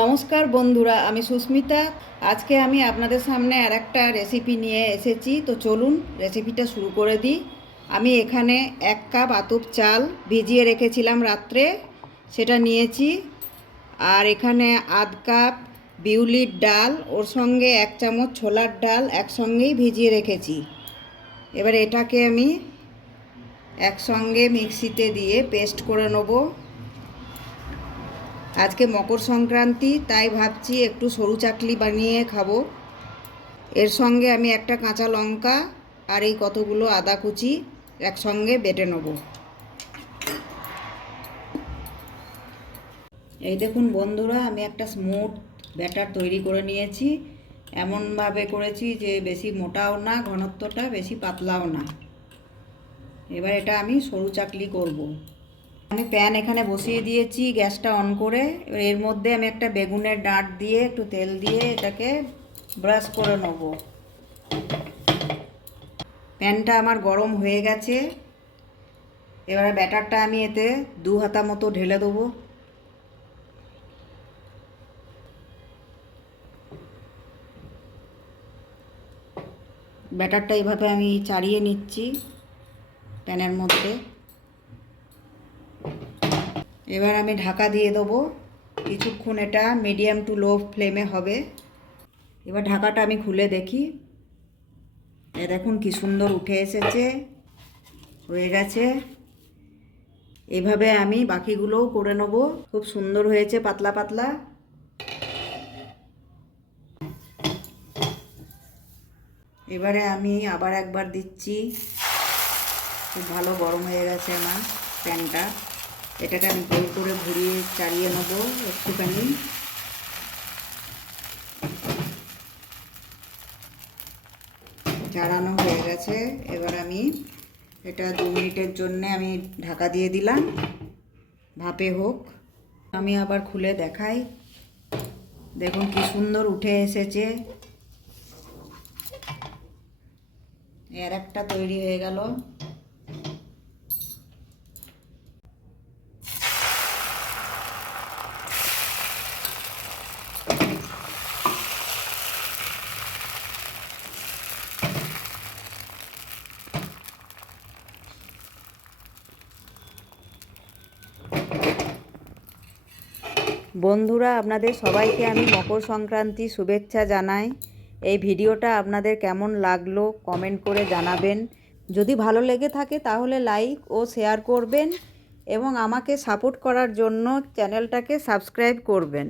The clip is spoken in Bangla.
নমস্কার বন্ধুরা, আমি সুস্মিতা। আজকে আমি আপনাদের সামনে আর একটা রেসিপি নিয়ে এসেছি। তো চলুন রেসিপিটা শুরু করে দিই। আমি এখানে 1 কাপ আতপ চাল ভিজিয়ে রেখেছিলাম রাত্রে, সেটা নিয়েছি। আর এখানে আধ কাপ বিউলির ডাল, ওর সঙ্গে 1 চামচ ছোলার ডাল একসঙ্গেই ভিজিয়ে রেখেছি। এবার এটাকে আমি একসঙ্গে মিক্সিতে দিয়ে পেস্ট করে নেব। আজকে মকর সংক্রান্তি, তাই ভাবছি একটু সরু চাকলি বানিয়ে খাবো। এর সঙ্গে আমি একটা কাঁচা লঙ্কা আর এই কতগুলো আদা কুচি একসঙ্গে বেটে নেব। এই দেখুন বন্ধুরা, আমি একটা স্মুথ ব্যাটার তৈরি করে নিয়েছি। এমনভাবে করেছি যে বেশি মোটাও না, ঘনত্বটা বেশি পাতলাও না। এবার এটা আমি সরু চাকলি করব। আমি প্যান এখানে বসিয়ে দিয়েছি, গ্যাসটা অন করে। এবার এর মধ্যে আমি একটা বেগুনের ডাঁট দিয়ে একটু তেল দিয়ে এটাকে ব্রাশ করে নেব। প্যানটা আমার গরম হয়ে গেছে। এবার ব্যাটারটা আমি এতে 2 হাতা মতো ঢেলে দেবো। ব্যাটারটা এইভাবে আমি চাড়িয়ে নিচ্ছি প্যানের মধ্যে। এবার আমি ঢাকা দিয়ে দেবো। কিছুক্ষণ এটা মিডিয়াম টু লো ফ্লেমে হবে। এবার ঢাকাটা আমি খুলে দেখি। দেখুন কি সুন্দর উঠে এসেছে, হয়ে গেছে। এইভাবে আমি বাকিগুলোও করে নেব। খুব সুন্দর হয়েছে, পাতলা পাতলা। এবারে আমি আবার একবার দিচ্ছি। খুব ভালো গরম হয়ে গেছে আমার প্যানটা। এটাকে আমি গোল করে ঘুরিয়ে চাড়িয়ে নেব একটুখানি। চাড়ানো হয়ে গেছে। এবার আমি এটা 2 মিনিটের জন্যে আমি ঢাকা দিয়ে দিলাম, ভাপে হোক। আমি আবার খুলে দেখাই। দেখুন কি সুন্দর উঠে এসেছে। এর একটা তৈরি হয়ে গেল। বন্ধুরা, আপনাদের সবাইকে আমি মকর সংক্রান্তি শুভেচ্ছা জানাই। এই ভিডিওটা আপনাদের কেমন লাগলো কমেন্ট করে জানাবেন। যদি ভালো লেগে থাকে তাহলে লাইক ও শেয়ার করবেন এবং আমাকে সাপোর্ট করার জন্য চ্যানেলটাকে সাবস্ক্রাইব করবেন।